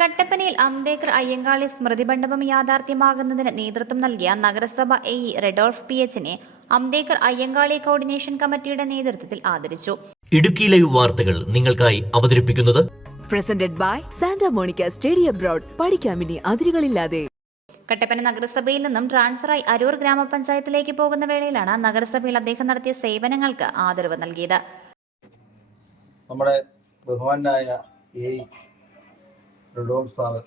കട്ടപ്പനയിൽ അംബേദ്കർ അയ്യങ്കാളി സ്മൃതി മണ്ഡപം യാഥാർത്ഥ്യമാകുന്നതിന് നേതൃത്വം നൽകിയ നഗരസഭ എഇ റെഡോൾഫ് PHനെ അംബേദ്കർ അയ്യങ്കാളി കോർഡിനേഷൻ കമ്മിറ്റിയുടെ നേതൃത്വത്തിൽ ആദരിച്ചു. ഇടുക്കി ലൈവ് വാർത്തകൾ നിങ്ങൾക്കായി അവതരിപ്പിക്കുന്നത് presented by Santa Monica Study Abroad. പഠിക്കാമിനി അതിരുകളില്ലാതെ. Kattappana നഗരസഭയിൽ നിന്നും ട്രാൻസ്ഫറായി അരൂർ ഗ്രാമപഞ്ചായത്തിലേക്ക് പോകുന്ന വേളയിലാണ് നഗരസഭയിൽ അദ്ദേഹം നടത്തിയ സേവനങ്ങൾക്ക് ആദരവ് നൽകിയത്. നമ്മുടെ ബഹുമാനായ റെഡോൾഫ് സാറ്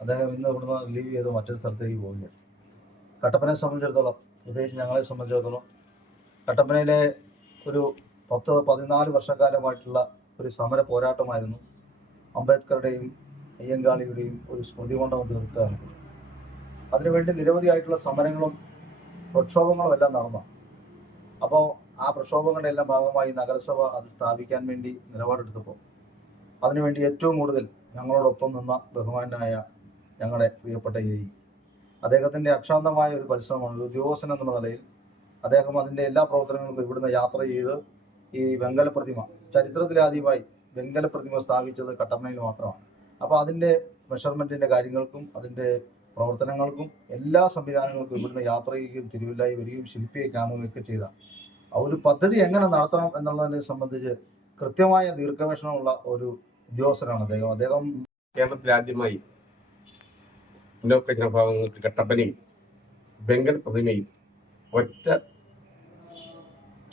അദ്ദേഹം ഇന്ന് ഇവിടുന്ന് ലീവ് ചെയ്ത് മറ്റൊരു സ്ഥലത്തേക്ക് പോവുകയാണ്. കട്ടപ്പനയെ സംബന്ധിച്ചിടത്തോളം, പ്രത്യേകിച്ച് ഞങ്ങളെ സംബന്ധിച്ചിടത്തോളം കട്ടപ്പനയിലെ ഒരു 10-14 വർഷക്കാലമായിട്ടുള്ള ഒരു സമര പോരാട്ടമായിരുന്നു അംബേദ്കറുടെയും അയ്യങ്കാളിയുടെയും ഒരു സ്മൃതി മണ്ഡപം തീർക്കുക. അതിനുവേണ്ടി നിരവധിയായിട്ടുള്ള സമരങ്ങളും പ്രക്ഷോഭങ്ങളും എല്ലാം നടന്നു. അപ്പോൾ ആ പ്രക്ഷോഭങ്ങളുടെ എല്ലാം ഭാഗമായി നഗരസഭ അത് സ്ഥാപിക്കാൻ വേണ്ടി നിലപാടെടുത്തപ്പോൾ അതിനുവേണ്ടി ഏറ്റവും കൂടുതൽ ഞങ്ങളോടൊപ്പം നിന്ന ബഹുമാനായ ഞങ്ങളുടെ പ്രിയപ്പെട്ട അദ്ദേഹത്തിൻ്റെ അക്ഷാന്തമായ ഒരു പരിശ്രമമാണ്. ഒരു ഉദ്യോഗസ്ഥൻ എന്നുള്ള നിലയിൽ അദ്ദേഹം അതിൻ്റെ എല്ലാ പ്രവർത്തനങ്ങൾക്കും ഇവിടുന്ന് യാത്ര ചെയ്ത് ഈ വെങ്കല പ്രതിമ, ചരിത്രത്തിലാദ്യമായി വെങ്കല പ്രതിമ സ്ഥാപിച്ചത് കട്ടപ്പനയിൽ മാത്രമാണ്. അപ്പോൾ അതിൻ്റെ മെഷർമെൻറ്റിൻ്റെ കാര്യങ്ങൾക്കും അതിൻ്റെ പ്രവർത്തനങ്ങൾക്കും എല്ലാ സംവിധാനങ്ങൾക്കും ഇവിടുന്ന് യാത്ര ചെയ്യുകയും തിരുവല്ലായി വരികയും ശില്പിയെ കാണുകയൊക്കെ ചെയ്ത ഒരു പദ്ധതി എങ്ങനെ നടത്തണം എന്നുള്ളതിനെ സംബന്ധിച്ച് കൃത്യമായ ദീർഘവീക്ഷണമുള്ള ഒരു ഉദ്യോഗസ്ഥനാണ് അദ്ദേഹം. കേരളത്തിൽ ആദ്യമായി മുന്നോക്ക ജനവിഭാഗങ്ങൾക്ക് കട്ടപ്പനയും വെങ്കല പ്രതിമയും ഒറ്റ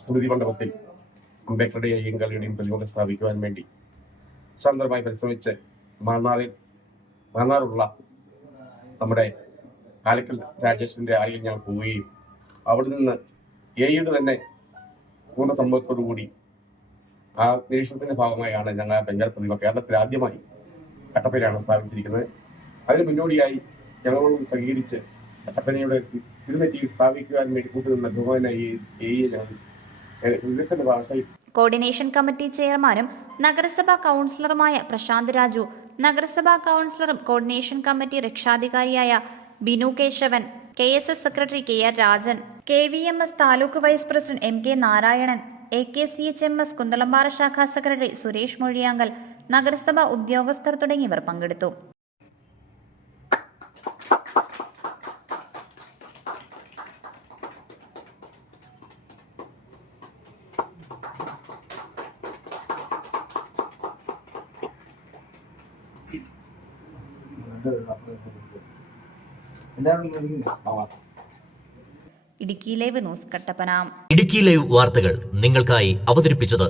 സ്മൃതി മണ്ഡപത്തിൽ അംബേദ്കറുടെയും അയ്യങ്കാളിയുടെയും പ്രതിമകൾ സ്ഥാപിക്കുവാൻ വേണ്ടി സ്വതന്ത്രമായി പരിശ്രമിച്ച് മാന്നാറുള്ള നമ്മുടെ കാലിക്കൽ രാജേഷിൻ്റെ ആലയിൽ ഞങ്ങൾ പോവുകയും അവിടെ നിന്ന് എയുടെ തന്നെ പൂർണ്ണ സമ്മതത്തോടുകൂടി ആ നിരീക്ഷണത്തിന്റെ ഭാഗമായാണ് ഞങ്ങൾ വെങ്കല പ്രതിമ കേരളത്തിൽ ആദ്യമായി കട്ടപ്പനയാണ് സ്ഥാപിച്ചിരിക്കുന്നത്. അതിന് മുന്നോടിയായി ഞങ്ങളോട് സഹകരിച്ച് കട്ടപ്പനയുടെ തിരുനെറ്റിയിൽ സ്ഥാപിക്കുവാൻ വേണ്ടി കൂട്ടുനിന്ന ബഹുമാനായി ഞങ്ങൾ ഭാഷയിൽ കോർഡിനേഷൻ കമ്മിറ്റി ചെയർമാനും നഗരസഭാ കൗൺസിലറുമായ പ്രശാന്ത് രാജു, നഗരസഭാ കൗൺസിലറും കോർഡിനേഷൻ കമ്മിറ്റി രക്ഷാധികാരിയായ Binu Keshavan, KSS secretary KR Rajan, KVMS taluk vice president MK Narayanan, AKCHMS Kunthalampara ശാഖാ സെക്രട്ടറി സുരേഷ് മൊഴിയാങ്കൽ, നഗരസഭാ ഉദ്യോഗസ്ഥർ തുടങ്ങിയവർ പങ്കെടുത്തു. Idukki live news Kattappana. Idukki live വാർത്തകൾ നിങ്ങൾക്കായി അവതരിപ്പിച്ചത്